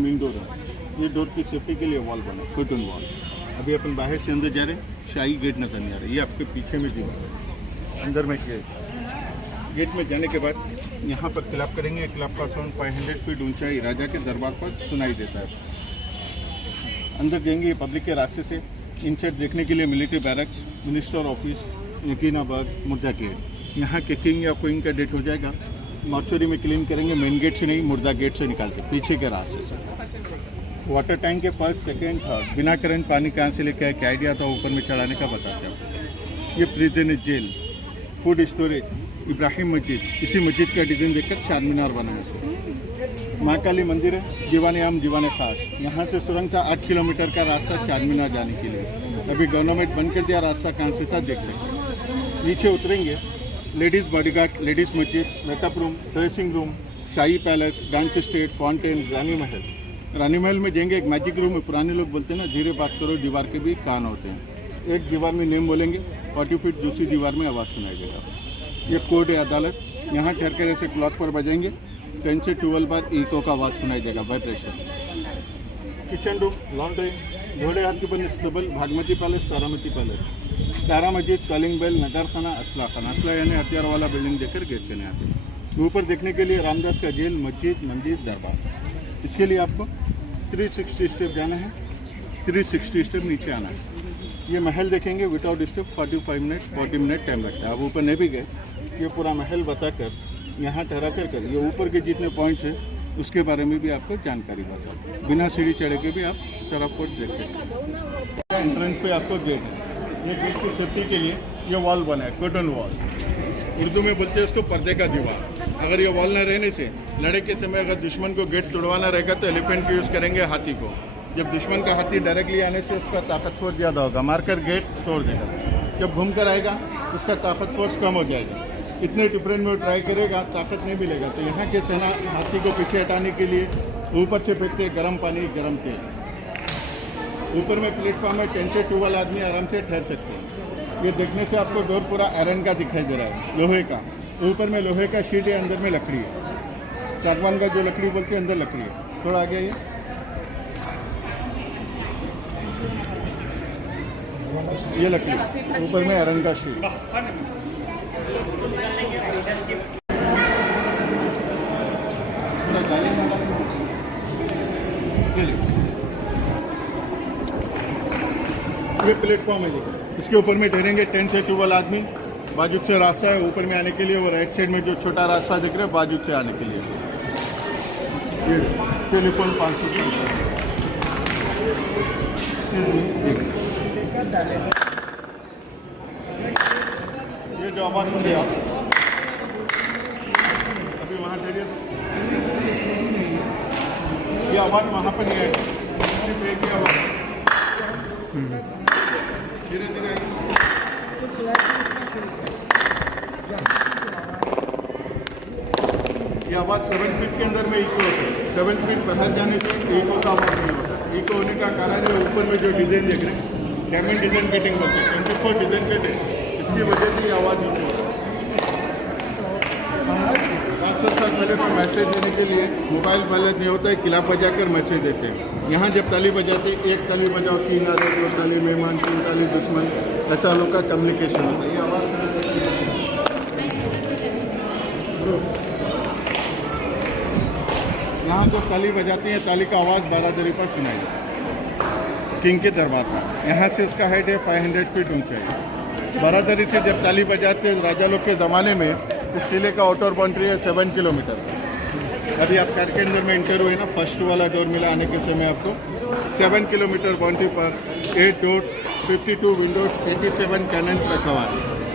Main door है, ये door की सेफ्टी के लिए वॉल बना, कर्टन वॉल। अभी अपन बाहर से अंदर जा रहे हैं, शाही गेट नजर नहीं आ रहा है, ये आपके पीछे में दीवार है, अंदर में गेट में जाने के बाद यहाँ पर क्लैप करेंगे। क्लैप का साउंड 500 फीट ऊंचाई राजा के दरबार पर सुनाई देता है। अंदर जाएंगे पब्लिक के रास्ते से, इनसाइड देखने के लिए मिलिट्री बैरक्स, मिनिस्टर ऑफिस, यकीनाबाद, मुर्दा गेट। यहाँ के किंग या क्वीन का डेट हो जाएगा, मॉर्चरी में क्लीन करेंगे, मेन गेट से नहीं, मुर्दा गेट से निकाल के पीछे के रास्ते से। वाटर टैंक के फर्स्ट सेकेंड थर्ड बिना करंट पानी कहाँ से लेके आए, क्या आइडिया था ऊपर में चढ़ाने का बताते हैं। ये prison jail, food storage, Ibrahim मस्जिद, इसी मस्जिद का डिज़ाइन देखकर चार मीनार बनाने से। महाकाली मंदिर है, दीवाने आम दीवाने खास। यहाँ से सुरंग था 8 किलोमीटर का रास्ता चार मीनार जाने के लिए। अभी गवर्नमेंट बंद कर दिया, रास्ता कहाँ से था देख सकते हैं। नीचे उतरेंगे, लेडीज़ बॉडीगार्ड, लेडीज़ मस्जिद, मेकअप रूम, ड्रेसिंग रूम, शाही पैलेस, डांस स्टेट, फाउंटेन, रानी महल। रानी महल में जाएंगे, एक मैजिक रूम है, पुराने लोग बोलते हैं ना धीरे बात करो दीवार के भी कान होते हैं। एक दीवार में नेम बोलेंगे, 40 फीट दूसरी दीवार में आवाज़ सुनाई देगा। ये कोर्ट है, अदालत। यहाँ ठहर कर ऐसे क्लॉक पर बजाएंगे, 10 से 12 बार इको का आवाज़ सुनाई देगा, वाइब्रेशन। किचन रूम, लॉन्ड्री, घोड़े हाथ की बनी सबल, भागमती पैलेस, तारामती पैलेस, तारा मस्जिद, कलिंग बेल, नगर खाना, असला खाना। असला यानी हथियार वाला बिल्डिंग देकर गेट करने आते हैं। ऊपर देखने के लिए रामदास का जेल, मस्जिद, मंदिर, दरबार। इसके लिए आपको 360 स्टेप जाना है, 360 स्टेप नीचे आना है। ये महल देखेंगे विदाउट स्टेप 40 मिनट टाइम लगता है। अब ऊपर नहीं भी गए, ये पूरा महल बताकर यहाँ ठहरा कर ये ऊपर के जितने पॉइंट्स हैं उसके बारे में भी आपको जानकारी बताओ। बिना सीढ़ी चढ़े के भी आप सारा फोर्ट देख सकते हैं। एंट्रेंस पे आपको गेट है, ये गेट की सेफ्टी के लिए ये वॉल बना है, कर्टन वॉल। उर्दू में बोलते हैं उसको पर्दे का दीवार। अगर ये वॉल न रहने से लड़ाई के समय अगर दुश्मन को गेट तोड़वाना रहेगा तो एलिफेंट को यूज़ करेंगे, हाथी को। जब दुश्मन का हाथी डायरेक्टली आने से उसका ताकत फोर्स ज़्यादा होगा, मारकर गेट तोड़ देगा। जब घूम कर आएगा उसका ताकत फोर्स कम हो जाएगा। इतने डिफरेंट में ट्राई करेगा, ताकत नहीं मिलेगा। तो यहाँ के सेना हाथी को पीछे हटाने के लिए ऊपर से फेंकते गर्म पानी, गर्म तेल। ऊपर में प्लेटफॉर्म में 10 से 12 आदमी आराम से ठहर सकते हैं। ये देखने से आपको डोर पूरा आयरन का दिखाई दे रहा है, लोहे का। ऊपर में लोहे का शीट है, अंदर में लकड़ी है, सागवान का जो लकड़ी बोलते हैं, अंदर लकड़ी है। थोड़ा आगे ये लकड़ी, ऊपर में आयरन का शीट। ये प्लेटफॉर्म है, इसके ऊपर में ठहरेंगे 10 से 12 आदमी। बाजू से रास्ता है ऊपर में आने के लिए, वो राइट साइड में जो छोटा रास्ता दिख रहा है बाजू से आने के लिए। ये टेलीफोन 500। ये जो आवाज़ सुन रहे आप अभी वहाँ ठहरिए, ये आवाज़ वहाँ पर नहीं आएगी, सिर्फ एक ही आवाज़ धीरे धीरे आएगी। ये आवाज़ 7 फीट के अंदर में इको होता है, 7 फीट बाहर जाने से इको का आवाज़ नहीं होता। इको होने का कारण है ऊपर में जो डिज़ाइन देख रहे हैं, डायमंड डिज़ाइन कटिंग बोलते हैं, 24 डिज़ाइन कट है, इसकी वजह से ये आवाज़ इको होता है। 500 साल पहले तो मैसेज देने के लिए मोबाइल बैलेंस नहीं होता है, किला बजा कर मैसेज देते हैं। यहाँ जब ताली बजाते, एक ताली बजाओ 3 आ रहे, 2 ताली मेहमान, 3 ताली दुश्मन, ऐसा लोग का कम्युनिकेशन होता है। ये आवाज़ यहाँ जो ताली बजाती है, ताली का आवाज़ बारादरी पर सुनाई किंग के दरबार पर। यहाँ से उसका हाइट है 500 फीट ऊंचाई। बारादरी से जब ताली बजाते राजा लोग के ज़माने में, इस किले का आउटर बाउंड्री है 7 किलोमीटर। अभी आप कार के अंदर में इंटर हुए ना, फर्स्ट वाला डोर मिला आने के समय आपको 7 किलोमीटर बाउंड्री पर 8 डोर्स, 52 विंडोज, 87 कैनन्स रखा हुआ है।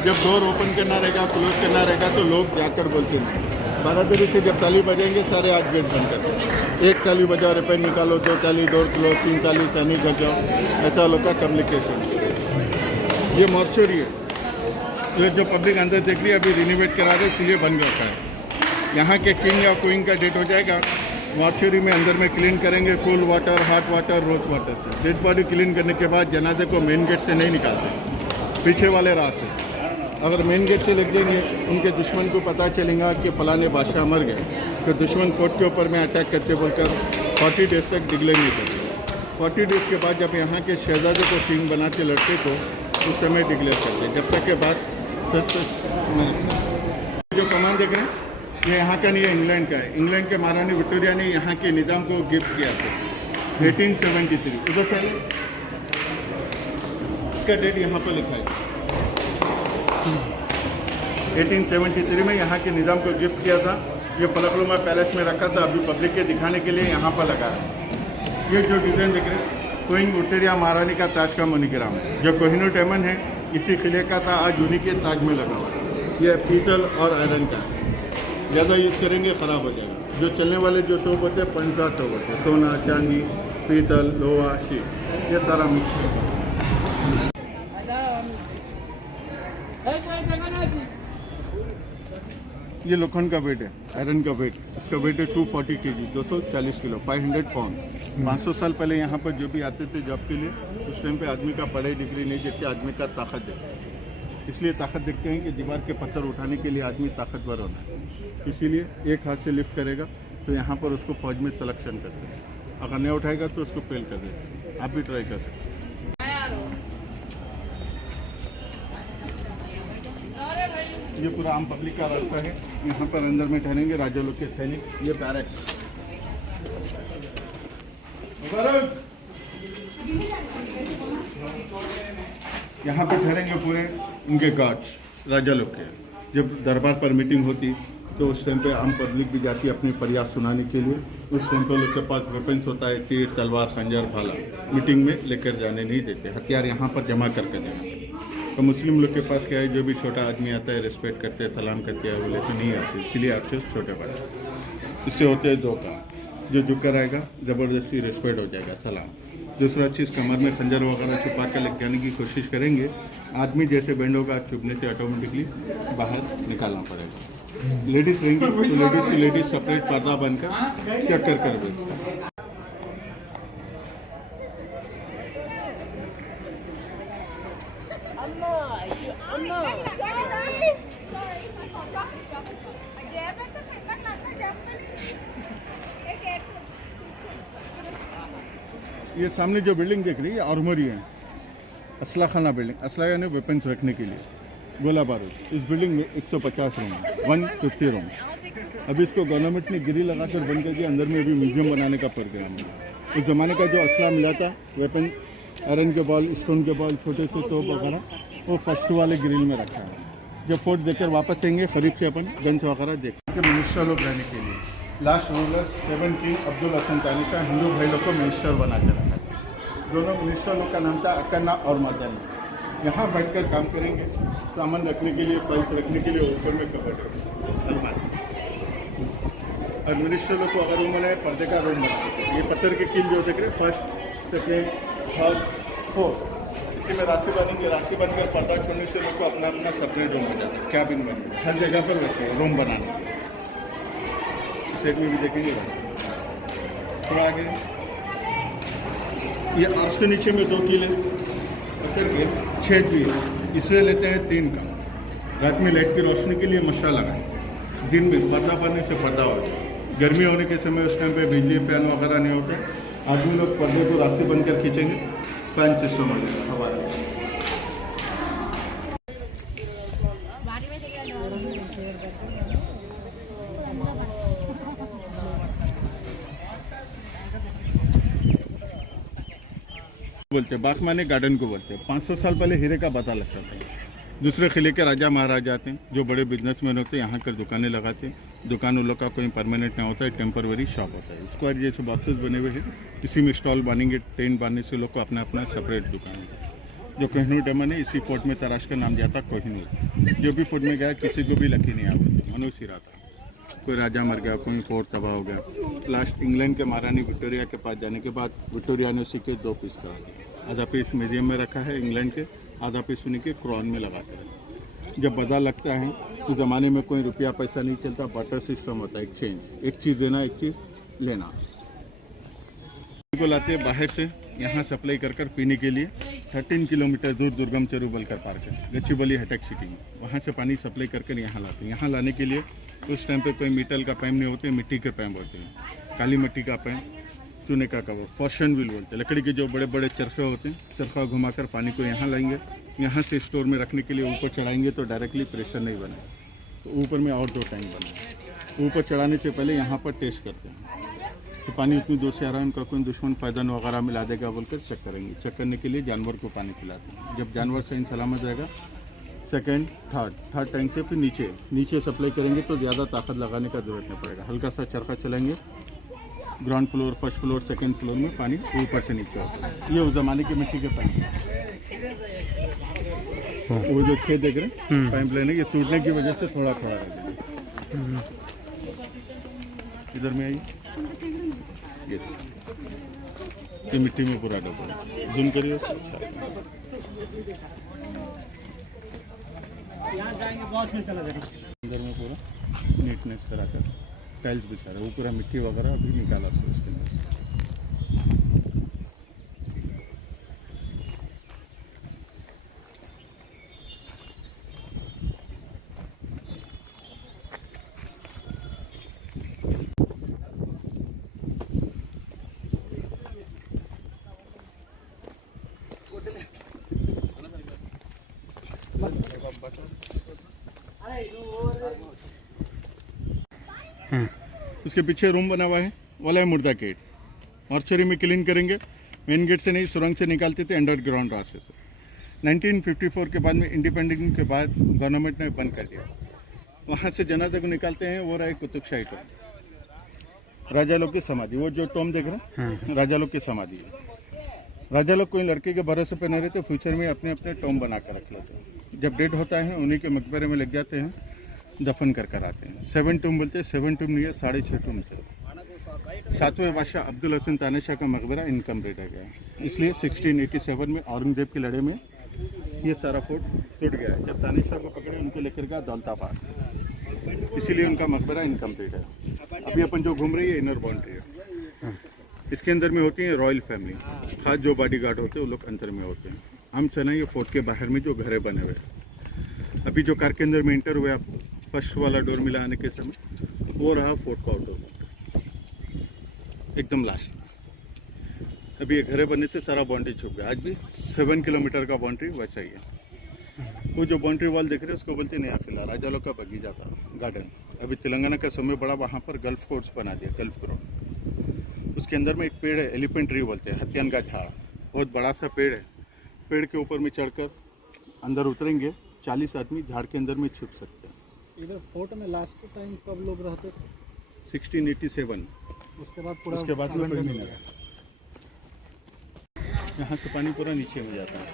जब डोर ओपन करना रहेगा, क्लोज करना रहेगा तो लोग जाकर बोलते हैं। बारादरी से जब ताली बजेंगे सारे 8 गेट बंद कर, एक ताली बजाओ रिपेयर निकालो, 2 ताली डोर क्लोज, 3 ताली सैनिक बजाओ, ऐसा लोग का कम्युनिकेशन। ये मॉर्चरी है, ये जो पब्लिक अंदर देख रही है अभी रिनोवेट करा रहे इसलिए बन रखा है। यहाँ के किंग या क्वीन का डेट हो जाएगा, मॉर्चरी में अंदर में क्लीन करेंगे, cool water, hot water, rose water से। डेड बॉडी क्लीन करने के बाद जनाजे को मेन गेट से नहीं निकालते, पीछे वाले रास्ते से। अगर मेन गेट से लग जाएंगे, उनके दुश्मन को पता चलेगा कि फलाने बादशाह मर गए, तो दुश्मन फोर्ट के ऊपर में अटैक करके बोलकर 40 डेज तक डिक्लेयर नहीं करते। 40 डेज के बाद जब यहाँ के शहजादे को किंग बनाते लड़के को, उस समय डिक्लेयर करते। जब तक के बाद जो कमान देख रहे हैं ये यहाँ का नहीं है, इंग्लैंड का है। इंग्लैंड के महारानी विक्टोरिया ने यहाँ के निज़ाम को गिफ्ट किया था 1873। उधर से इसका डेट यहाँ पर लिखा है 1873 में यहाँ के निज़ाम को गिफ्ट किया था। ये फलकनुमा पैलेस में रखा था, अभी पब्लिक के दिखाने के लिए यहाँ पर लगा है। ये जो डिज़ाइन देख रहे हैं क्वीन विक्टोरिया महारानी का ताज का मोनिग्राम है। जो कोहिनूर टेमन है इसी किले का था, आज उन्हीं के ताज में लगा हुआ है। ये पीतल और आयरन का है, ज़्यादा यूज़ करेंगे ख़राब हो जाएगा। जो चलने वाले जो तोप होते हैं 5-7 तोप होते हैं, सोना, चांदी, पीतल, लोहा, शीट, ये सारा मिक्स है। ये लोखंड का वेट है, आयरन का वेट, इसका वेट है 240 kg, 240 किलो, 500 पाउंड। 500 साल पहले यहाँ पर जो भी आते थे जॉब के लिए, उस टाइम पे आदमी का पढ़ाई डिग्री नहीं देखते, आदमी का ताकत देखते हैं। इसलिए ताकत देखते हैं कि दीवार के पत्थर उठाने के लिए आदमी ताकतवर होना है, इसीलिए एक हाथ से लिफ्ट करेगा तो यहाँ पर उसको फौज में सिलेक्शन करते हैं। अगर नहीं उठाएगा तो उसको फेल कर देते हैं। आप भी ट्राई कर सकते हैं। ये पूरा आम पब्लिक का रास्ता है, यहाँ पर अंदर में ठहरेंगे राजा लोग के सैनिक। ये बैरक यहाँ पे ठहरेंगे पूरे उनके गार्ड्स राजा लोग के। जब दरबार पर मीटिंग होती तो उस टाइम पे आम पब्लिक भी जाती है अपनी फरियाद सुनाने के लिए। उस टाइम पे लोग के पास वेपन्स होता है, तीर, तलवार, खंजर, भाला। मीटिंग में लेकर जाने नहीं देते, हथियार यहाँ पर जमा करके देना। तो मुस्लिम लोग के पास क्या है, जो भी छोटा आदमी आता है रिस्पेक्ट करते हैं, सलाम करते हैं, बोले तो नहीं आते, इसीलिए आपसे छोटे बड़े। इससे होते हैं 2 काम, जो झुककर आएगा ज़बरदस्ती रिस्पेक्ट हो जाएगा, सलाम। दूसरा चीज़, कमर में खंजर वगैरह छुपा कर लग जाने की कोशिश करेंगे, आदमी जैसे बैंड होगा चुभने से ऑटोमेटिकली बाहर निकालना पड़ेगा। लेडीज़ रहेंगी तो लेडीज़ की लेडीज़ सेपरेट पर्दा बनकर चेक कर देते। ये सामने जो बिल्डिंग देख रही है आर्मरी है, असला खाना बिल्डिंग, असला यानी वेपन्स रखने के लिए, गोला बारूद। इस बिल्डिंग में 150 रूम, 150 रूम। अभी इसको गवर्नमेंट ने गिरी लगाकर बंद कर दिया, अंदर में अभी म्यूजियम बनाने का प्रोग्राम है। उस ज़माने का जो असला मिला था, वेपन, आयरन के बॉल, स्टोन के बॉल, छोटे से तोप वगैरह, वो फर्स्ट वाले ग्रिल में रखा है। जब फोर्ट देखकर वापस आएंगे करीब से अपन गन्स वगैरह देखेंगे। मिनिस्टर लोग रहने के लिए last ruler 7 king Abdul Hasan Tani Shah Hindu भाई लोग को मिनिस्टर बना के रखा है। दोनों मिनिस्टर लोग का नाम था अकन्ना और मदन। यहाँ बैठकर काम करेंगे, सामान रखने के लिए, फाइल्स रखने के लिए ऊपर में कबर्ड अलमारी। और मिनिस्टर लोग को अगर रूम बनाए, पर्दे का रूम बनाते। ये पत्थर के किल जो देख रहे हैं, 1st, 2nd, 3rd, 4th, इसी में राशि बनेंगे। राशि बनकर पर्दा छोड़ने से लोग को अपना अपना सेपरेट रूम बन जाता है, कैबिन बनेगा हर जगह पर वैसे रूम बनाने। सेट में भी देखेंगे थोड़ा आगे। ये आर्च के नीचे में 2 किले पत्थर के छेद भी है, इसलिए लेते हैं 3 का। रात में लाइट की रोशनी के लिए मशा लगाए, दिन में पर्दा बनने से पर्दा हो जाए। गर्मी होने के समय उस टाइम पे बिजली फैन वगैरह नहीं होते, आदमी लोग पर्दे को राशि बनकर खींचेंगे, फैन सिस्टम हो जाएगा हवा। बोलते बाग माने गार्डन को बोलते हैं। 500 साल पहले हीरे का पता लगता था। दूसरे किले के राजा महाराजा आते हैं, जो बड़े बिजनेसमैन होते हैं, यहाँ कर दुकानें लगाते हैं। दुकान उन लोग का कोई परमानेंट ना होता है, टेम्पररी शॉप होता है। स्क्वायर जैसे बॉक्सेस बने हुए हैं, इसी में स्टॉल बांधेंगे। टेंट बांधने से लोग को अपना अपना सेपरेट दुकान है। जो कोहिनूर टेमन है, इसी फोर्ट में तराश का नाम जाता कोहिनूर। जो भी फोर्ट में गया किसी को भी लकी नहीं आते, मनुष्य ही रहता। कोई राजा मर गया, कोई फोर्ट तबाह हो गया। लास्ट इंग्लैंड के महारानी विक्टोरिया के पास जाने के बाद विक्टोरिया ने उसी के 2 पीस करा दिए। आधा पीस म्यूजियम में रखा है इंग्लैंड के, आधा पीस उन्हीं के क्रॉन में लगा कर। जब बदला लगता है तो ज़माने में कोई रुपया पैसा नहीं चलता, बाटर सिस्टम होता है, एक्सचेंज। एक चीज़ देना, एक चीज़ लेना। को लाते हैं बाहर से, यहाँ सप्लाई कर कर पीने के लिए 13 किलोमीटर दूर दुर्गम चरू बलकर पार्क है, गच्चीबली हटक सिटी में। वहाँ से पानी सप्लाई कर कर यहाँ लाते हैं। यहाँ लाने के लिए उस टाइम पे कोई मीटल का पैम नहीं होते, मिट्टी के पैम होते हैं। काली मिट्टी का पैम चूने का कवर, फॉर्शन व्हील बोलते हैं। लकड़ी के जो बड़े बड़े चरखे होते हैं, चरखा घुमाकर पानी को यहाँ लाएंगे, यहाँ से स्टोर में रखने के लिए ऊपर चढ़ाएंगे तो डायरेक्टली प्रेशर नहीं बने। तो ऊपर में और 2 टैंक बने। ऊपर चढ़ाने से पहले यहाँ पर टेस्ट करते हैं तो पानी उतनी दूर से आ रहा है, उनका कोई दुश्मन पैदन वगैरह मिला देगा बोलकर चेक करेंगे। चेक करने के लिए जानवर को पानी पिलाते हैं। जब जानवर सही सलामत रहेगा, सेकेंड थर्ड टैंक से फिर नीचे सप्लाई करेंगे तो ज़्यादा ताकत लगाने का जरूरत नहीं पड़ेगा। हल्का सा चरखा चलाएंगे, ground floor, first floor, second floor में पानी ऊपर से नीचे होता है। ये उस ज़माने की मिट्टी के पाइप, वो जो 6 देख रहे हैं पाइप लाइन है, ये टूटने की वजह से थोड़ा थोड़ा रह गया। इधर में आइए, ये मिट्टी में पूरा डबल है। जूम करिए, अंदर में पूरा नीटनेस कराकर टाइल्स बिछा रहे, वो पूरा मिट्टी वगैरह अभी निकाला से उसके अंदर से। उसके पीछे रूम बना हुआ है, वाला है मुर्दा गेट। मॉर्चरी में क्लीन करेंगे, मेन गेट से नहीं, सुरंग से निकालते थे अंडरग्राउंड रास्ते से। 1954 के बाद में, इंडिपेंडेंस के बाद गवर्नमेंट ने बंद कर दिया। वहाँ से जनाजा को निकालते हैं, वो रहे कुतुबशाही टॉम, राजा लोग की समाधि। वो जो टॉम देख रहे हैं राजा लोग की समाधि है। राजा लोग कोई लड़के के भरोसे पे नहीं रहते, फ्यूचर में अपने अपने टॉम बना कर रख लेते हैं। जब डेड होता है उन्हीं के मकबरे में लग जाते हैं, दफन कर आते हैं। 7 टूम बोलते हैं, 7 टूम नहीं है, 6.5 टूम से। 7वें बादशाह अब्दुल हसन तानाशाह का मकबरा इनकम्प्लीट रह गया, इसलिए 1687 में औरंगजेब की लड़ाई में ये सारा फोर्ट टूट गया है। जब तानाशाह को पकड़े, उनको लेकर गया दौलताबाद, इसीलिए उनका मकबरा इनकम्प्लीट है। अभी अपन जो घूम रही है इनर बाउंड्री है, इसके अंदर में होती है रॉयल फैमिली। खास जो बॉडीगार्ड होते हैं वो लोग अंदर में होते हैं। हम चला ये फोर्ट के बाहर में जो घरे बने हुए हैं। अभी जो कार के अंदर में इंटर हुए आप, फर्स्ट वाला डोर मिला आने के समय, वो रहा फोर्ट का आउटडोर एकदम लास्ट। अभी ये घरे बनने से सारा बाउंड्री छुप गया। आज भी 7 किलोमीटर का बाउंड्री वैसा ही है। वो जो बाउंड्री वॉल देख रहे हैं उसको बोलते हैं नया किला, राजा लोग का बगीचा था, गार्डन। अभी तेलंगाना का समय बड़ा, वहाँ पर गल्फ कोर्ट्स बना दिया, गल्फ ग्राउंड। उसके अंदर में एक पेड़ है, एलिफेंट ट्री बोलते हैं, हथियान का झाड़, बहुत बड़ा सा पेड़ है। पेड़ के ऊपर में चढ़कर अंदर उतरेंगे, 40 आदमी झाड़ के अंदर में छुप सकते हैं। इधर फोर्ट में लास्ट टाइम कब लोग रहते थे? 1687। उसके बाद पूरा, उसके बाद में कोई नहीं लगा। यहाँ से पानी पूरा नीचे में जाता है।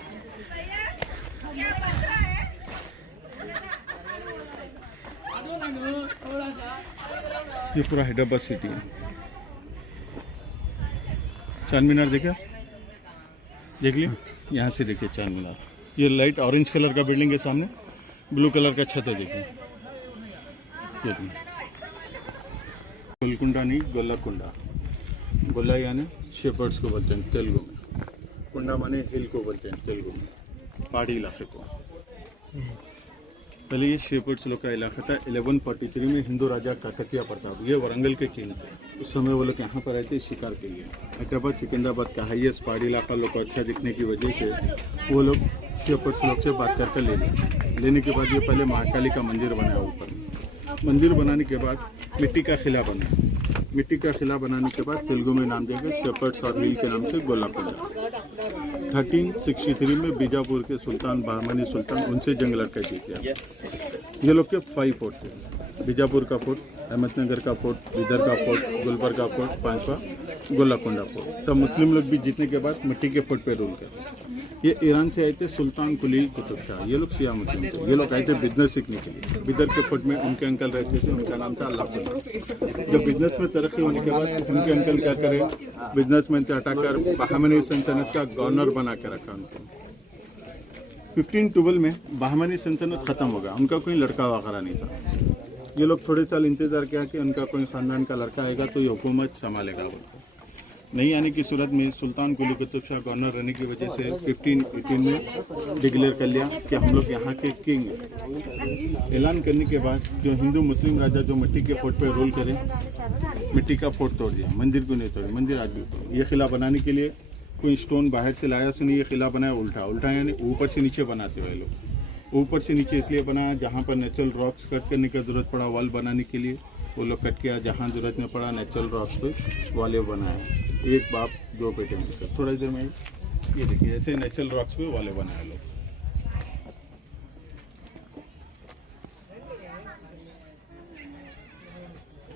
ये पूरा हैदराबाद सिटी है। चार मीनार देखा, देख लिया, यहाँ से देखिए चार मीनार। ये लाइट ऑरेंज कलर का बिल्डिंग है सामने, ब्लू कलर का छत है, देखिए। गोलकुंडा नहीं, गोलाकुंडा। गोला यानी शेपर्ड्स को बोलते हैं तेलुगु में, कुंडा माने हिल को बोलते हैं तेलुगु में, पहाड़ी इलाके को। पहले ये शेपर्ड्स लोग का इलाका था। 1143 में हिंदू राजा काकतिया प्रताप, ये वरंगल के किंग थे। उस समय वो लोग यहाँ पर आए थे शिकार के लिए। हैदराबाद सिकंदराबाद का हाईएस्ट पहाड़ी इलाका लोग को अच्छा दिखने की वजह से वो लोग शेपर्ड्स लोग से बात करके ले लिया। लेने के बाद ये पहले महाकाली का मंदिर बनाया। ऊपर मंदिर बनाने के बाद मिट्टी का किला बना। मिट्टी का किला बनाने के बाद तेलुगु में नाम देंगे शेपर्ड्स और हिल के नाम से गोलाकुंडा। 1363 में बीजापुर के सुल्तान बहमनी सुल्तान, उनसे जंग लड़कर जीत गया। ये लोग के 5 फोर्ट थे, बीजापुर का फोर्ट, अहमदनगर का फोर्ट, बीदर का फोर्ट, गुलबर्ग का फोर्ट, 5वां गोलाकुंडा फोर्ट। तब मुस्लिम लोग भी जीतने के बाद मिट्टी के फोर्ट पे रूल किया। ये ईरान से आए थे सुल्तान कुली कुतुब शाह, ये लोग शिया मुस्लिम थे। ये लोग आए थे बिजनेस सीखने के लिए। बिदर के फोर्ट में उनके अंकल रहते थे, उनका नाम था अल्लाह। जब बिजनेस में तरक्की होने के बाद उनके अंकल क्या करे, बिजनेसमैन से हटाकर बहमनी सल्तनत का गवर्नर बना के रखा उनको। 1512 में बहमनी सल्तनत खत्म हो गया, उनका कोई लड़का वगैरह नहीं था। ये लोग थोड़े साल इंतजार किया कि उनका कोई खानदान का लड़का आएगा तो ये हुकूमत संभालेगा। नहीं आने की सूरत में सुल्तान कुली कुतुब शाह गवर्नर रहने की वजह से 1518 में डिक्लेयर कर लिया कि हम लोग यहाँ के किंग हैं। ऐलान करने के बाद जो हिंदू मुस्लिम राजा जो मिट्टी के फोर्ट पे रूल करें, मिट्टी का फोर्ट तोड़ दिया, मंदिर को नहीं तोड़ा, मंदिर आज भी तोड़ा। ये किला बनाने के लिए कोई स्टोन बाहर से लाया सुनिए, ये किला बनाया उल्टा उल्टा, यानी ऊपर से नीचे बनाते हुए लोग। ऊपर से नीचे इसलिए बनाया जहाँ पर नेचुरल रॉक्स कट करने की ज़रूरत पड़ा वॉल बनाने के लिए, वो लोग कट किया। जहाँ ज़रूरत में पड़ा नेचुरल रॉक्स पे वाले बनाया, एक बाप दो बेटे मिलकर। थोड़ा इधर में ये देखिए, ऐसे नेचुरल रॉक्स पे वाले बनाए लोग।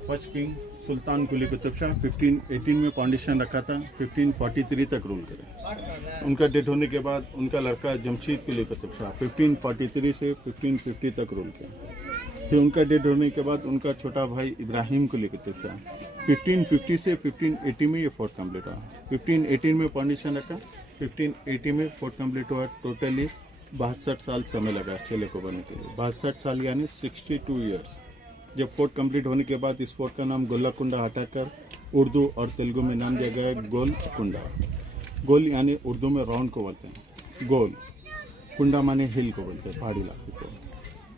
फर्स्ट किंग सुल्तान कुली कुतुब शाह 1518 में फाउंडेशन रखा था, 1543 तक रूल करे। उनका डेथ होने के बाद उनका लड़का जमशीद कुली कुतुब शाह 1543 से 1550 तक रूल किया। फिर उनका डेथ होने के बाद उनका छोटा भाई इब्राहिम कुली कुतुब शाह 1550 से 1580 में ये फोर्ट कम्प्लीट हुआ। 1518 में फाउंडेशन रखा, 1580 में फोर्ट कम्प्लीट हुआ। टोटली 62 साल समय लगा किले को बनने के लिए, 62 साल यानी 62 ईयर्स। जब फोर्ट कंप्लीट होने के बाद इस फोर्ट का नाम गोलकुंडा हटाकर उर्दू और तेलुगु में नाम दिया गया है गोलकुंडा। गोल यानी उर्दू में राउंड को बोलते हैं, गोल। कुंडा माने हिल को बोलते हैं, पहाड़ी इलाके को।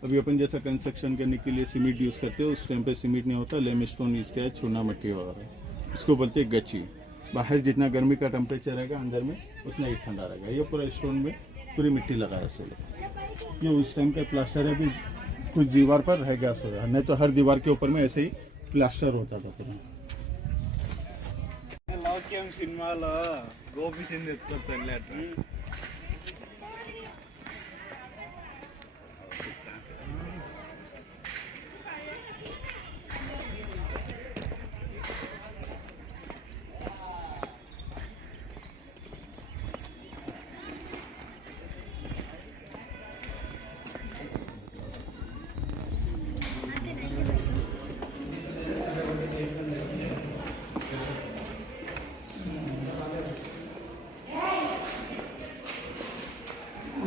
अभी अपन जैसा कंस्ट्रक्शन करने के लिए सीमेंट यूज़ करते हैं, उस टाइम पे सीमेंट नहीं होता, लेमस्टोन यूज़ किया है, चूना मिट्टी वगैरह। इसको बोलते हैं गच्ची। बाहर जितना गर्मी का टेम्परेचर रहेगा अंदर में उतना ही ठंडा रहेगा। ये पूरा स्टोन में पूरी मिट्टी लगाया सोलह। ये उस टाइम का प्लास्टर है, अभी कुछ दीवार पर रह गया सो रहा, नहीं तो हर दीवार के ऊपर में ऐसे ही प्लास्टर होता था पूरा। సినిమాలో గోపిసింది ఎత్తుకొచ్చు అట్లా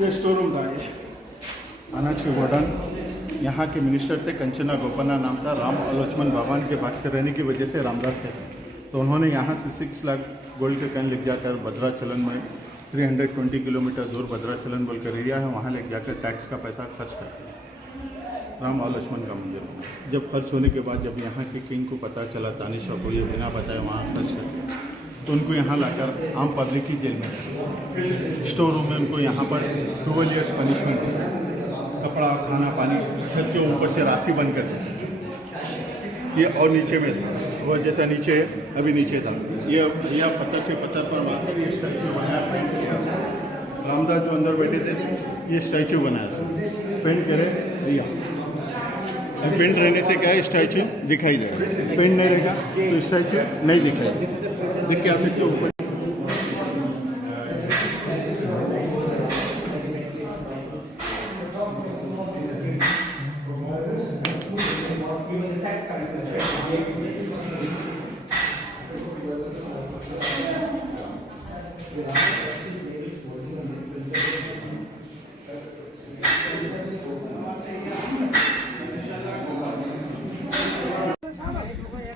ये स्टोर रूम था, ये अनाज के गोडाउन। यहाँ के मिनिस्टर थे, कंचना गोपन्ना नाम था। राम लक्ष्मण भगवान के बात कर रहने की वजह से रामदास कहते हैं, तो उन्होंने यहाँ से 6 लाख गोल्ड के कैन लेके जाकर भद्राचलन में 320 किलोमीटर दूर भद्राचलन बोलकर एरिया है, वहाँ लेके जाकर टैक्स का पैसा खर्च करते हैं। राम और लक्ष्मण का मंदिर बना। जब खर्च होने के बाद जब यहाँ के किंग को पता चला, तानिशा को, ये बिना बताए वहाँ खर्च करते, तो उनको यहाँ लाकर आम पब्लिक की जेल में स्टोर रूम में उनको यहाँ पर 12 ईयर्स पनिशमेंट, कपड़ा खाना पानी छत के ऊपर से राशि बंद कर दी। ये और नीचे में था, वो जैसा नीचे है अभी नीचे था, ये पत्थर से पत्थर पर मारकर ये स्टैचू बनाया, पेंट किया। रामदास जो अंदर बैठे थे ये स्टैचू बनाया, पेंट करे दिया। पेंट रहने से क्या है, स्टैचू दिखाई देगा। पेंट नहीं रहेगा तो स्टैचू नहीं दिखाई देगा। देख के आ सकते हो ऊपर।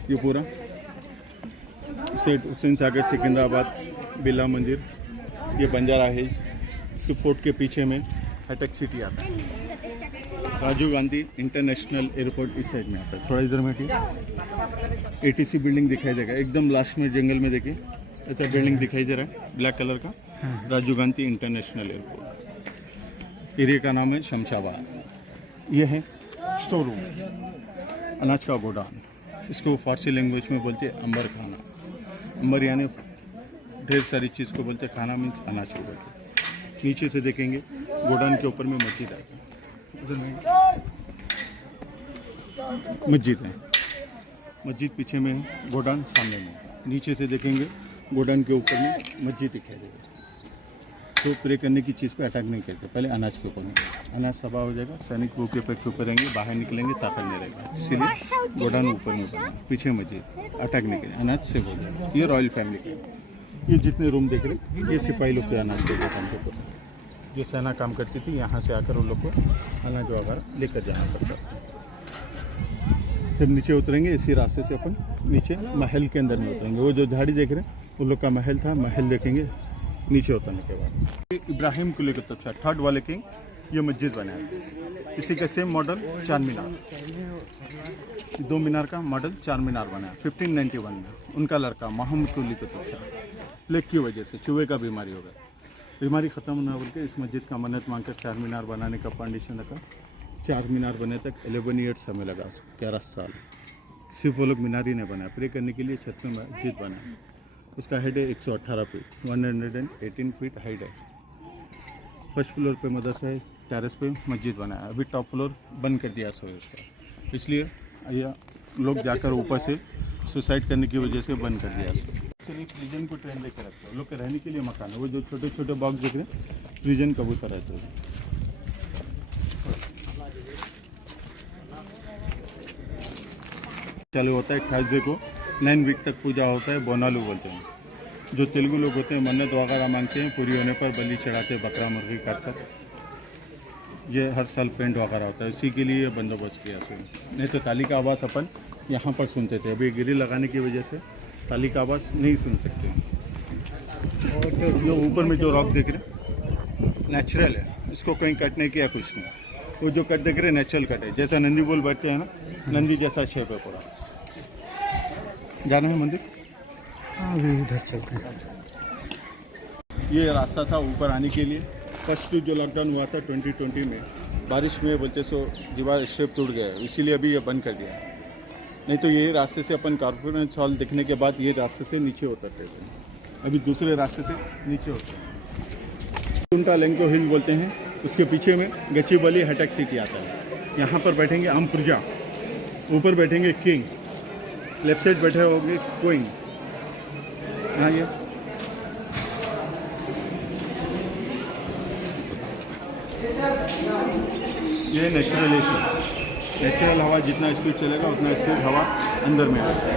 ये पूरा सेठ हुसैन सागर सिकंदराबाद बिरला मंदिर, ये बंजारा हिल्स, इसके फोर्ट के पीछे में हाईटेक सिटी आता है। राजीव गांधी इंटरनेशनल एयरपोर्ट इस साइड में आता है, थोड़ा इधर में ठीक। ATC बिल्डिंग दिखाई देगा एकदम लास्ट में जंगल में, देखिए ऐसा बिल्डिंग दिखाई दे रहा है ब्लैक कलर का, Rajiv Gandhi international airport. Area का नाम है शमशाबाद। ये है स्टोर रूम, अनाज का गोडाउन। इसको फारसी लैंग्वेज में बोलते हैं अंबर खाना। अंबर यानी ढेर सारी चीज़ को बोलते हैं, खाना मीन्स अनाज को बोलते। नीचे से देखेंगे गोडाउन के ऊपर में मस्जिद है, उधर में मस्जिद है, मस्जिद पीछे में है, गोडाउन सामने में। नीचे से देखेंगे गोडाउन के ऊपर में मस्जिद दिखाई देगा। तो प्रे करने की चीज़ पे अटैक नहीं करते, पहले अनाज के ऊपर में। अनाज सभा हो जाएगा, सैनिक भूखे पे ऊपर रहेंगे, बाहर निकलेंगे ताकत नहीं रहेगा, इसीलिए गोडाउन ऊपर में बना, पीछे मस्जिद, अटैक नहीं करें, अनाज से हो जाएगा। ये रॉयल फैमिली के, ये जितने रूम देख रहे ये सिपाही लोग के अनाज के गोदाम के ऊपर, ये सेना काम करती थी, यहाँ से आकर उन लोग को अनाज वगैरह लेकर जाना पड़ता। जब नीचे उतरेंगे इसी रास्ते से अपन नीचे महल के अंदर में उतरेंगे। वो जो झाड़ी देख रहे हैं उन लोग का महल था, महल देखेंगे नीचे उतरने के बाद। इब्राहिम कुली कुतुब शाह, 3rd वाले किंग, ये मस्जिद बनाया, इसी का सेम मॉडल चार मीनार, 2 मीनार का मॉडल 4 मीनार बनाया 1591 में। उनका लड़का मोहम्मद कुली कुतुब शाह प्लेग की वजह से चूहे का बीमारी हो गया, बीमारी ख़त्म ना बोल के इस मस्जिद का मन्नत मांग कर 4 मीनार बनाने का फाउंडेशन रखा। 4 मीनार बने तक 11 ईयर्स समय लगा, 11 साल। सिर्फ वो लोग मीनार ही नहीं बनाया, प्रे करने के लिए छत में मस्जिद बनाया। उसका हाइट है 118 फीट, 118 फीट हाइट है। फर्स्ट फ्लोर पे मदरसा है, टेरेस पे मस्जिद बनाया। अभी टॉप फ्लोर बंद कर दिया सो उसका, इसलिए ये लोग जाकर ऊपर से सुसाइड करने की वजह से बंद कर दिया। सिर्फ प्रिजन को ट्रेन लेकर रखते हैं, लोग के रहने के लिए मकान है। वो जो छोटे छोटे बॉक्स देख रहे हैं, प्रिजन कबूतर रहते हैं। चालू होता है थर्सडे को, 9 वीक तक पूजा होता है, बोनालू बोलते हैं। जो तेलुगु लोग होते हैं मन्नत वगैरह मांगते हैं, पूरी होने पर बलि चढ़ाते, बकरा मुर्गी काटकर। ये हर साल पेंट वगैरह होता है, इसी के लिए बंदोबस्त किया सो। नहीं तो ताली का आवाज़ अपन यहाँ पर सुनते थे, अभी गिरी लगाने की वजह से ताली का आवाज़ नहीं सुन सकते। और जो ऊपर में जो रॉक देख रहे हैं नेचुरल है, इसको कहीं कट नहीं किया कुछ नहीं। वो जो कट देख रहे हैं नेचुरल कट है, जैसा नंदी बोल बैठते हैं ना, नंदी जैसा शेप है पूरा। जाना है मंदिर, अभी इधर चलते हैं। ये रास्ता था ऊपर आने के लिए। फर्स्ट जो लॉकडाउन हुआ था 2020 में, बारिश में बोलते सो दीवार स्टेप टूट गया, इसीलिए अभी ये बंद कर दिया। नहीं तो ये रास्ते से अपन कॉर्पोरेट हॉल देखने के बाद ये रास्ते से नीचे उतरते थे, अभी दूसरे रास्ते से नीचे होते हैं। उनका लेंको हिल बोलते हैं, उसके पीछे में गच्चीबौली हाईटेक सिटी आता है। यहाँ पर बैठेंगे अमपुरजा, ऊपर बैठेंगे किंग, लेफ्ट साइड बैठे होंगे क्वीन। हाँ ये नेचुरल एसी, नेचुरल हवा जितना स्पीड चलेगा उतना स्पीड हवा अंदर में आएगा।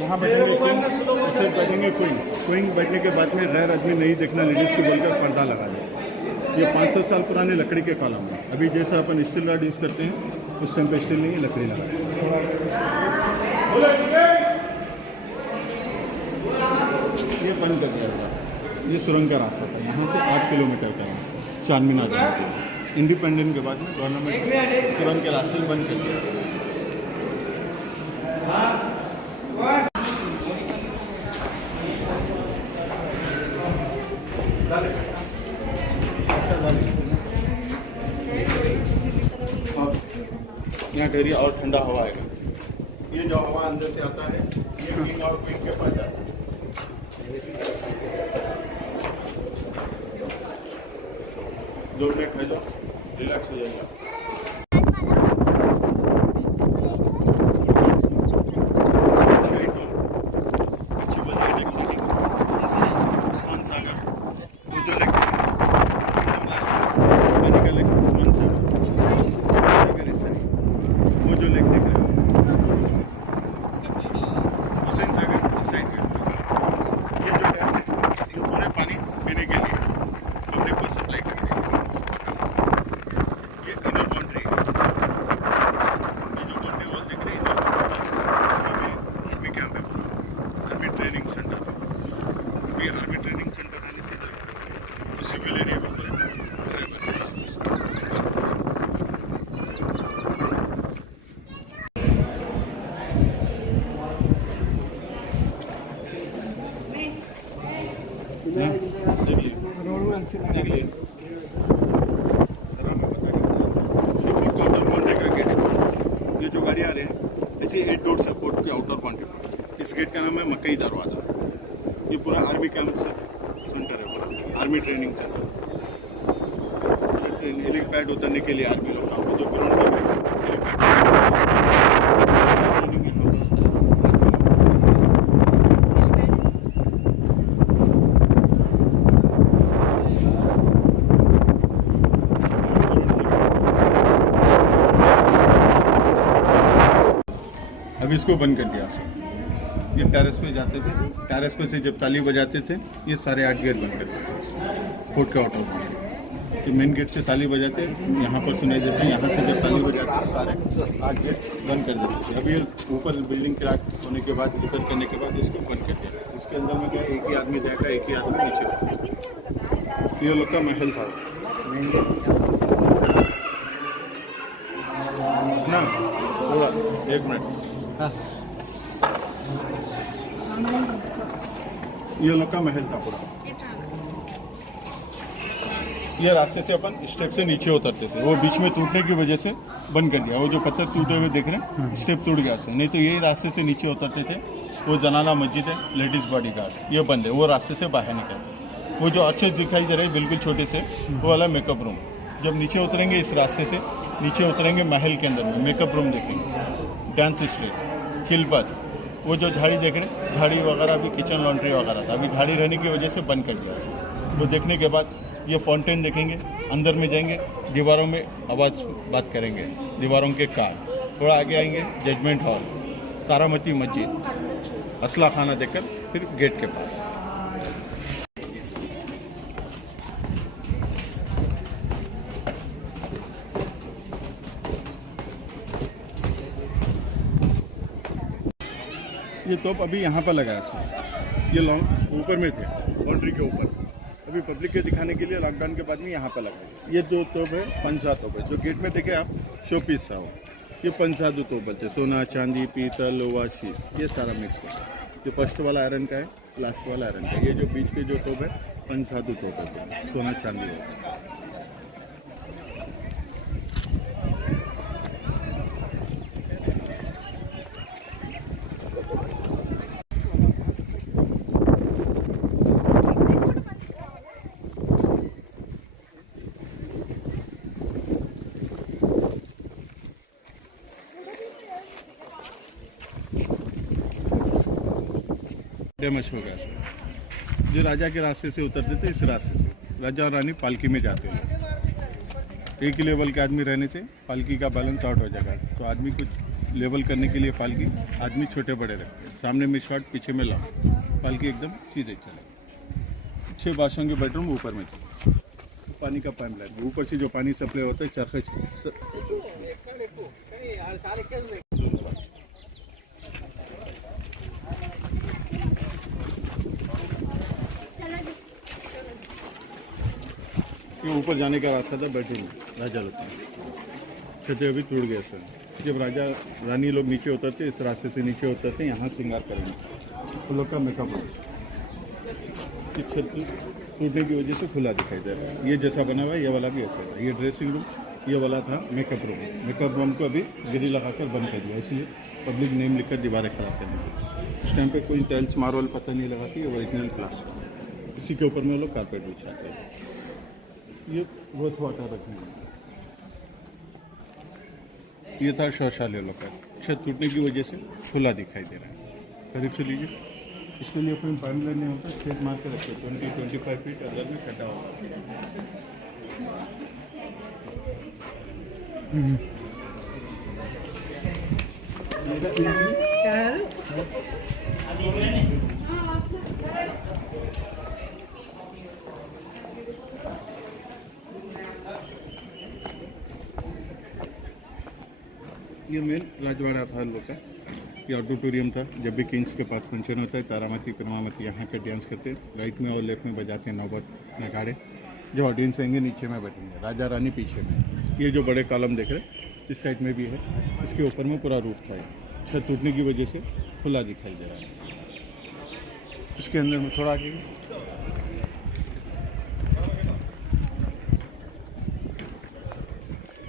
यहाँ बैठेंगे क्वीन, इसे बैठेंगे क्वीन। क्वीन बैठने के बाद में गैर आदमी नहीं देखना लेडीज़ को बोलकर पर्दा लगा दें। ये 500 साल पुराने लकड़ी के कॉलम है। अभी जैसा अपन स्टील रॉड यूज़ करते हैं, उस टाइम पे स्टील नहीं, लकड़ी लगा। ये बंद कर दिया होगा। ये सुरंग का रास्ता था, यहाँ से 8 किलोमीटर का रास्ता, 4 मीनार जाने के लिए। इंडिपेंडेंट के बाद में गवर्नमेंट सुरंग के रास्ते बंद कर दिया। यहाँ एरिया और ठंडा हवा आएगा। ये जो हवा अंदर से आता है, ये किंग और क्वीन के पास जाता है। दो मिनट खा जाओ, रिलैक्स हो जाएगा। ये जो गाड़ियाँ आ रहे हैं ऐसे 8 डोर्स है कोर्ट के आउटर बाउंड्री पर। इस गेट का नाम है मकई दरवाज़ा। ये पूरा आर्मी कैंप सेंटर है, पूरा आर्मी ट्रेनिंग सेंटर। हेलीपैड उतरने के लिए आर्मी लोग आओ, जो ग्राउंड पर अब इसको बंद कर दिया। ये टेरेस पे जाते थे, टेरेस पे से जब ताली बजाते थे, ये सारे 8 गेट बंद कर देते थे कोर्ट के आउटर में। कि मेन गेट से ताली बजाते हैं, यहाँ पर सुनाई देते हैं, यहाँ से जब ताली बजाते हैं सारे आठ गेट बंद कर देते हैं। अभी ऊपर बिल्डिंग क्रैक होने के बाद रिपेयर करने के बाद इसको बंद कर दिया। इसके अंदर में क्या एक ही आदमी जाएगा, एक ही आदमी नीचे जाएगा। ये लोग का महल था ना, थोड़ा 1 मिनट। ये लोग का महल था पूरा। ये रास्ते से अपन स्टेप से नीचे उतरते थे, वो बीच में टूटने की वजह से बंद कर दिया। वो जो पत्थर टूटे हुए देख रहे हैं, स्टेप टूट गया उससे, नहीं तो यही रास्ते से नीचे उतरते थे। वो जनाना मस्जिद है, लेडीज़ बॉडी गार्ड, ये बंद है, वो रास्ते से बाहर निकलते। वो जो अच्छे दिखाई दे रहे हैं बिल्कुल छोटे से, वो वाला मेकअप रूम। जब नीचे उतरेंगे इस रास्ते से नीचे उतरेंगे महल के अंदर में मेकअप रूम देखेंगे, डांस स्टेज, खिलपत। वो जो झाड़ी देख रहे हैं, झाड़ी वगैरह भी किचन लॉन्ड्री वगैरह था, अभी झाड़ी रहने की वजह से बंद कर दिया। वो देखने के बाद ये फाउंटेन देखेंगे, अंदर में जाएंगे, दीवारों में आवाज़ बात करेंगे, दीवारों के कार। थोड़ा आगे आएंगे, जजमेंट हॉल, तारामती मस्जिद, असला खाना देखकर फिर गेट के पास। ये तोप अभी यहाँ पर लगा है, ये लॉन्ग ऊपर में थे, बाउंड्री के ऊपर। अभी पब्लिक के दिखाने के लिए लॉकडाउन के बाद में यहाँ पर लगा है। ये जो तोप है पंचा तोप है, जो गेट में देखे आप शो पीस सा हो, ये पंचादु तोप बोलते हैं। सोना, चांदी, पीतल, लोहा, शीश, ये सारा मिक्स है। ये फर्स्ट वाला आयरन का है, लास्ट वाला आयरन का है। ये जो बीच के जो तोप है पंचादु तोप है, सोना चांदी है। डैमेज हो गया। जो राजा के रास्ते से उतरते थे, इस रास्ते से राजा और रानी पालकी में जाते हैं। एक ही लेवल के आदमी रहने से पालकी का बैलेंस आउट हो जाएगा, तो आदमी कुछ लेवल करने के लिए पालकी आदमी छोटे बड़े रखते हैं। सामने में शॉर्ट, पीछे में लॉन्ग, पालकी एकदम सीधे चले। 6 बादशाहों के बेडरूम ऊपर में थे। पानी का पाइप लाइन, ऊपर से जो पानी सप्लाई होता है चरखा। ये ऊपर जाने का रास्ता था बेडरूम राजा लोग का, छतें अभी टूट गए सर। जब राजा रानी लोग नीचे उतरते, इस रास्ते से नीचे उतरते, यहाँ श्रृंगार करेंगे। उन लोग का मेकअप होता, छत टूटने की वजह से खुला दिखाई दे रहा है। ये जैसा बना हुआ है, ये वाला भी अच्छा था। ये ड्रेसिंग रूम, ये वाला था मेकअप रूम। मेकअप रूम को अभी गिरी लगाकर बंद कर दिया, इसलिए पब्लिक नेम लिखकर दीवारें खराब करने की। उस टाइम पे कोई टाइल्स मार्बल पता नहीं लगाती, ये ओरिजिनल प्लास्टर। इसी के ऊपर में वो लोग कारपेट बिछाते हैं। ये रोज वाटर रखने में, ये था शौचालय लोग का। छत टूटने की वजह से खुला दिखाई दे रहा है। करीब से लीजिए, इसके लिए कोई पाइप लाइन नहीं होता, छेद मार के रखते 20-25 फीट अंदर में खड्डा होता ये मेन राजवाड़ा था लोग का। ये ऑडिटोरियम था, जब भी किंग्स के पास फंक्शन होता है, तारामती क्रमामती यहाँ पे डांस करते हैं। राइट में और लेफ्ट में बजाते हैं नौबत नगाड़े। जो ऑडियंस आएंगे नीचे में बैठेंगे, राजा रानी पीछे में। ये जो बड़े कॉलम देख रहे हैं इस साइड में भी है, इसके ऊपर में पूरा रूफ था। छत टूटने की वजह से खुला दिखाई दे रहा है। इसके अंदर में थोड़ा आगे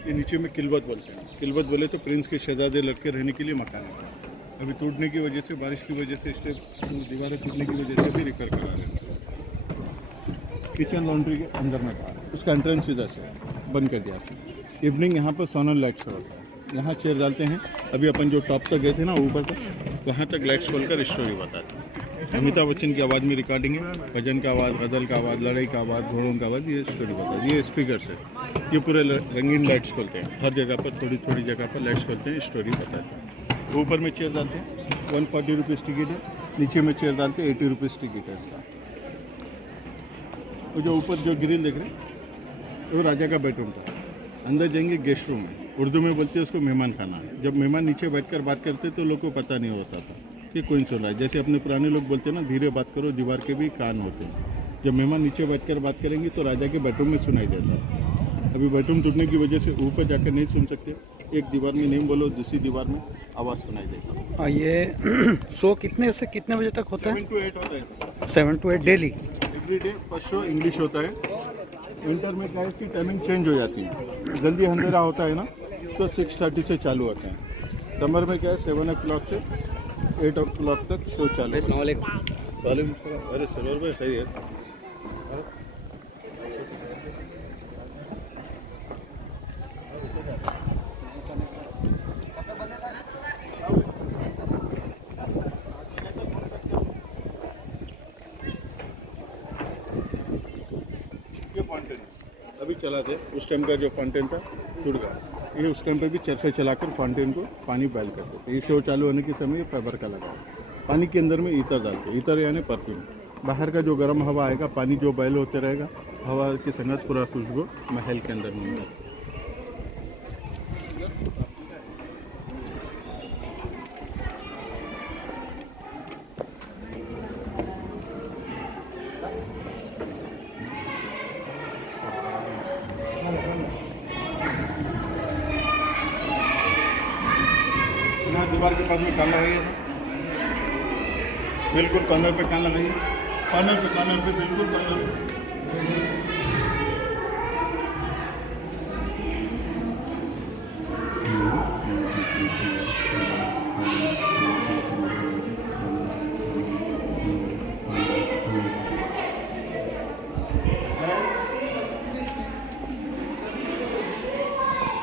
ये नीचे में किलबत बोलते हैं। किलबत बोले तो प्रिंस के शहजादे लड़के रहने के लिए मकान है। अभी टूटने की वजह से, बारिश की वजह से, स्टेप दीवारें टूटने की वजह से भी रिपेयर करा रहे हैं। किचन लॉन्ड्री के अंदर में था, उसका एंट्रेंस इधर से बंद कर दिया। इवनिंग यहाँ पर सोनल लाइट्स होता है, यहाँ चेयर डालते हैं। अभी अपन जो टॉप तक गए थे ना, ऊपर तक, वहाँ तक लाइट्स खोलकर स्टोरी बताते हैं। अमिताभ बच्चन की आवाज़ में रिकॉर्डिंग है, भजन का आवाज़, गज़ल का आवाज़, लड़ाई का आवाज़, घोड़ों का आवाज़, ये स्टोरी बताते हैं। ये स्पीकर से ये पूरे रंगीन लाइट्स खोलते हैं, हर जगह पर थोड़ी थोड़ी जगह पर लाइट्स खोलते हैं, स्टोरी बताते हैं। ऊपर में चेयर डालते हैं, 140 रुपीज़ टिकट है। नीचे में चेयर डालते हैं, 80 रुपीज़ टिकट है इसका। वो जो ऊपर जो ग्रिल देख रहे हैं, वो राजा का बेडरूम था। अंदर जाएंगे गेस्ट रूम है, उर्दू में बोलते हैं उसको मेहमान खाना है। जब मेहमान नीचे बैठकर बात करते तो लोग को पता नहीं होता था कि कौन सुन रहा है। जैसे अपने पुराने लोग बोलते हैं ना, धीरे बात करो, दीवार के भी कान होते हैं। जब मेहमान नीचे बैठकर बात करेंगे तो राजा के बेडरूम में सुनाई देता है। अभी बेडरूम टूटने की वजह से ऊपर जाकर नहीं सुन सकते। एक दीवार में नहीं बोलो, दूसरी दीवार में आवाज़ सुनाई देता है। ये शो कितने से कितने बजे तक होता 7 to 8 होता है 7 to 8 daily? Every day. First show English होता है। विंटर में क्या है, इसकी टाइमिंग चेंज हो जाती है। जल्दी अंधेरा होता है ना तो 6:30 से चालू होता है। समर में क्या है 7 o'clock से 8 o'clock तक शो चालू है। वालेकुम सलाम। अरे सरोवर भाई सही है। ये फाउंटेन अभी चला थे, उस टाइम का जो फाउंटेन था टूट गया। ये उस टाइम पे भी चरखे चलाकर फाउंटेन को पानी बैल करते थे। ये शो चालू होने के समय फाइबर का लगा पानी के अंदर में ईतर डालते, ईतर यानी परफ्यूम। बाहर का जो गर्म हवा आएगा, पानी जो बैल होते रहेगा, हवा की संगत पूरा खुशबू महल के अंदर में मिलता है। यहाँ दीवार के पास में कान लगाइए, बिल्कुल कॉर्नर पे कान लगाइए, कॉर्नर पे बिल्कुल कॉर्नर पे।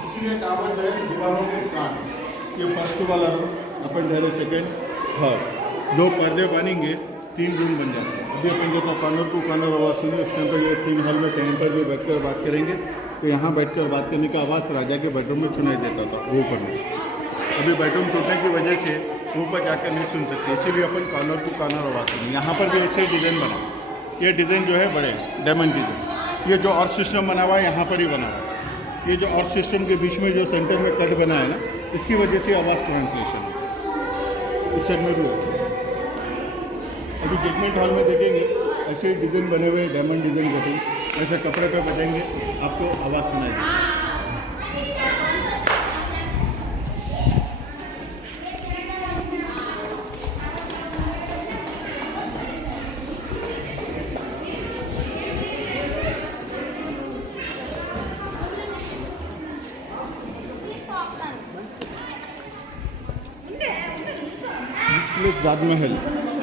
इसलिए कहावत है दीवारों के कान। ये फर्स्ट वाला रूम, अपन ठहरे सेकेंड, थर्ड। 2 पर्दे बनेंगे, 3 रूम बन जाते हैं। अभी अपन देखो कॉर्नर टू कॉर्नर आवाज़ सुनिए। उस टाइम पर ये 3 हॉल में कहीं पर भी बैठकर बात करेंगे तो यहाँ बैठकर बात करने का आवाज़ राजा के बेडरूम में सुनाई देता था ऊपर में। अभी बेडरूम टूटने की वजह से ऊपर जाकर नहीं सुन सकते, इसीलिए अपन कॉर्नर टू कॉर्नर आवाज़ सुनिए। यहाँ पर भी ऐसे डिज़ाइन बना, ये डिज़ाइन जो है बड़े डायमंड डिज़ाइन। ये जो और सिस्टम बना हुआ है यहाँ पर ही बना हुआ है। ये जो और सिस्टम के बीच में जो सेंटर में कट बना है ना, इसकी वजह से आवाज़ ट्रांसलेशन है। इस साइड में भी है। अभी जजमेंट हॉल में देखेंगे ऐसे डिज़ाइन बने हुए, डायमंड डिज़ाइन कटिंग, ऐसे कपड़े पे बटेंगे, आपको आवाज़ सुनाई देगी।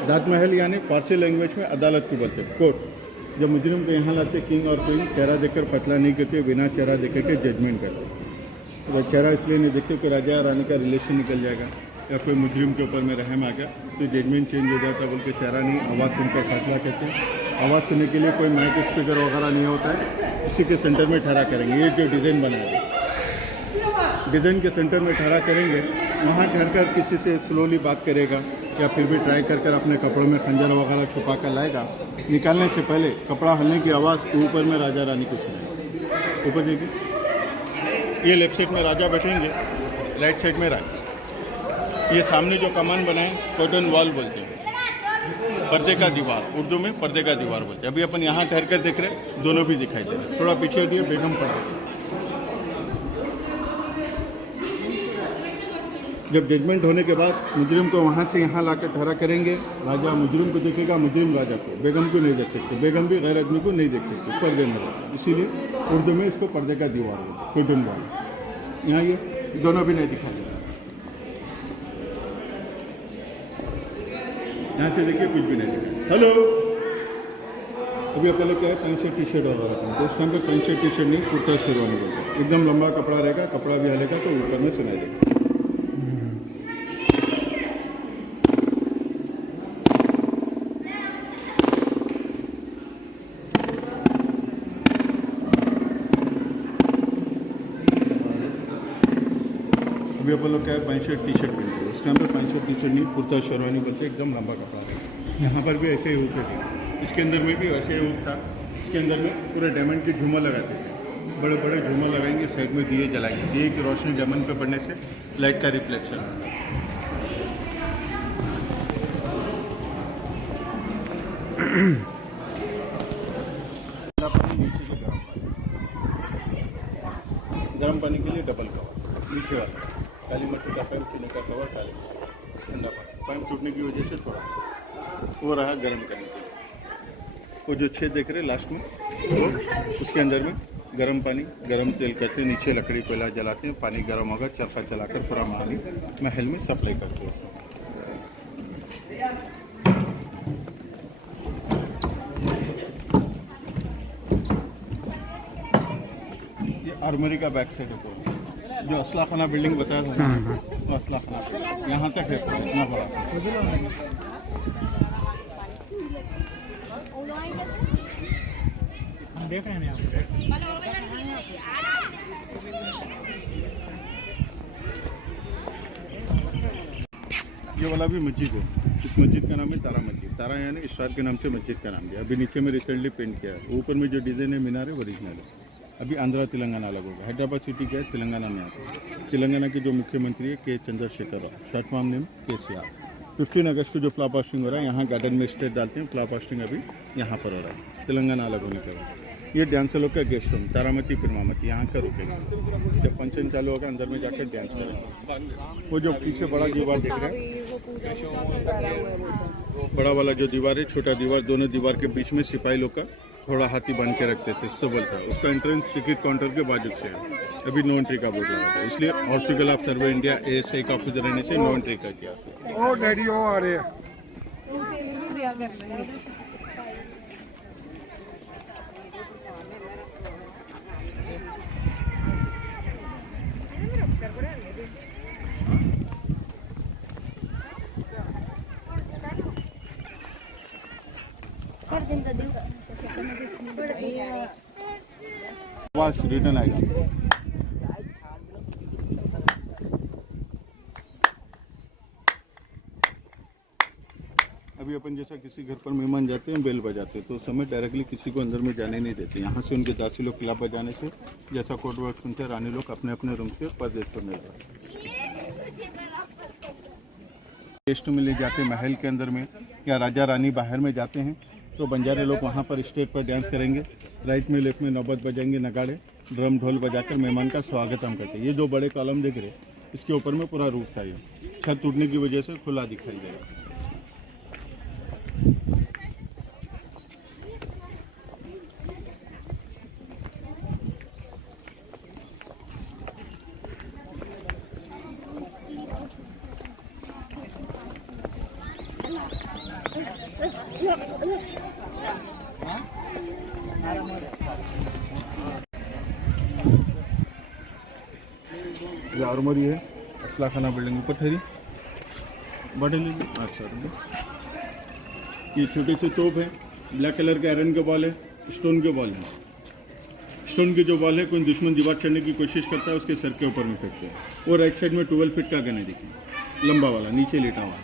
राजमहल यानी फारसी लैंग्वेज में अदालत को बोलते हैं, कोर्ट। जब मुजरिम को यहाँ लाते किंग और क्वीन चेहरा देखकर फैसला नहीं करते, बिना चेहरा देखे के जजमेंट करते। तो चेहरा इसलिए नहीं देखते कि राजा और रानी का रिलेशन निकल जाएगा या कोई मुजरिम के ऊपर में रहम आ गया तो जजमेंट चेंज हो जाता, बोल के चेहरा नहीं, आवाज़ सुनकर फैसला करते हैं। आवाज़ सुनने के लिए कोई माइक स्पीकर वगैरह नहीं होता है, इसी के सेंटर में ठहरा करेंगे। ये जो डिज़ाइन बना है, डिज़ाइन के सेंटर में ठहरा करेंगे। वहाँ ठहर कर किसी से स्लोली बात करेगा या फिर भी ट्राई कर अपने कपड़ों में खंजर वगैरह छुपा कर लाएगा। निकालने से पहले कपड़ा हलने की आवाज़ ऊपर में राजा रानी को सुनाएगी। ऊपर देखिए, ये लेफ्ट साइड में राजा बैठेंगे, राइट साइड में रानी। ये सामने जो कमान बनाए कर्टन वॉल बोलते हैं, पर्दे का दीवार, उर्दू में पर्दे का दीवार बोलते हैं। अभी अपन यहाँ ठहर कर देख रहे, दोनों भी दिखाई दे रहे। थोड़ा पीछे हटिए, बेगम पर्दे। जब जजमेंट होने के बाद मुजरिम को वहाँ से यहाँ लाकर ठहरा करेंगे। राजा मुजरिम को देखेगा, मुजरिम राजा को, बेगम को नहीं देख सकते, बेगम भी गैर आदमी को नहीं देख सकते, पर्दे में रहते। इसीलिए उर्दू में इसको पर्दे का दीवार है, कर्टन वॉल। यहाँ ये दोनों भी नहीं दिखाई देगा। यहाँ से देखिए, कुछ भी नहीं दिखा। हेलो, अभी पहले क्या है, पैंट शर्ट टी शर्ट वगैरह रखते हैं, तो उस टाइम पर पैंट शर्ट टी शर्ट नहीं, कुर्ता शेरवानी बोलते हैं। एकदम लंबा कपड़ा रहेगा, कपड़ा भी हलेगा तो ऊपर में सुनाई देगा। अभी अपन लोग क्या है, पैंट शर्ट टी शर्ट पहनते हैं। उस टाइम पर पैंट शर्ट टी शर्ट नहीं, कुर्ता शेरवानी बोलते, एकदम लंबा कपड़ा है। यहाँ पर भी ऐसे ही हुक है, इसके अंदर में भी वैसे ही हुक था। इसके अंदर में पूरे डायमंड के झूमर लगाते थे। बड़े बड़े झूमर लगाएंगे, साइड में दिए जलाएंगे। दिए की रोशनी जमीन पे पड़ने से लाइट का रिफ्लेक्शन होता है। गर्म पानी के लिए डबल कवर, नीचे वाला काली मिट्टी का पैन, चीनी का कवर, काली ठंडा पानी। पैन टूटने की वजह से थोड़ा वो रहा गर्म करने के लिए। वो जो छेद देख रहे लास्ट में, वो उसके अंदर में गर्म पानी, गर्म तेल करते हैं। नीचे लकड़ी पहला जलाते हैं, पानी गर्म होगा, चरखा चलाकर पूरा महल में सप्लाई करते हैं। आर्मरी का बैक साइड है, जो असला खाना बिल्डिंग बताया था ना, वो असला खाना यहाँ तक है, इतना बड़ा। हम देख रहे हैं यहाँ ये वाला भी मस्जिद है। इस मस्जिद का नाम है तारा मस्जिद। तारा यानी ईश्वर के नाम से मस्जिद का नाम दिया। अभी नीचे में रिसेंटली पेंट किया है। ऊपर में जो डिजाइन है मीनार है वो ओरिजिनल है। अभी आंध्रा तेलंगाना अलग होगा। हैदराबाद सिटी क्या है, तेलंगाना में आता है। तेलंगाना के जो मुख्यमंत्री है के Chandrashekhar Rao, short form name KCR। 15 अगस्त को जो फ्लावर कास्टिंग हो रहा है, यहाँ गार्डन में स्टेज डालते हैं। फ्लावर कास्टिंग अभी यहाँ पर हो रहा है, तेलंगाना अलग होने के बाद। ये डांसर लोग का गेस्ट रूम, तारामती पिरमामती, यहाँ का रुकेंगे। जब फंक्शन चालू होगा अंदर में जाकर डांस करेंगे। वो जो पीछे बड़ा दीवार दिख रहा है, बड़ा वाला जो दीवार है, छोटा दीवार, दोनों दीवार के बीच में सिपाही लोग का थोड़ा हाथी बन के रखते थे, इससे बोलता है। उसका एंट्रेंस टिकट काउंटर के बाजू से है। अभी नो एंट्री का बोर्ड लगा था, इसलिए ऑर्टिकल ऑफ सर्वे इंडिया ASI का ऑफिसर रहने से नो एंट्री का किया। ओ डैडी ओ आ रहे हैं। वापस रिटर्न आएगा। अभी अपन जैसा किसी घर पर मेहमान जाते हैं, बेल बजाते हैं, तो उस समय डायरेक्टली किसी को अंदर में जाने नहीं देते। यहाँ से उनके दासी लोग क्लब बजाने से जैसा कोड वर्ड सुनते हैं, रानी लोग अपने अपने रूम से प्रदेश करने लगे। गेस्ट में ले जाके महल के अंदर में या राजा रानी बाहर में जाते हैं, तो बंजारे लोग वहाँ पर स्टेज पर डांस करेंगे। राइट में लेफ्ट में नौबत बजाएंगे, नगाड़े ड्रम ढोल बजाकर मेहमान का स्वागत हम करते हैं। ये जो बड़े कॉलम देख रहे, इसके ऊपर में पूरा रूफ था। ये छत टूटने की वजह से खुला दिखाई देगा। ये आर्मरी है, असला खाना बिल्डिंग ऊपर ठहरी बड़े लीजिए। अच्छा, ये छोटे से तोप है, ब्लैक कलर के आयरन के बॉल है, स्टोन के बॉल है। स्टोन के जो बॉल है, कोई दुश्मन दीवार चढ़ने की कोशिश करता है, उसके सर के ऊपर में फेंकते हैं। वो राइट साइड में 12 फीट का गन है, देखिए लंबा वाला, नीचे लेटा हुआ।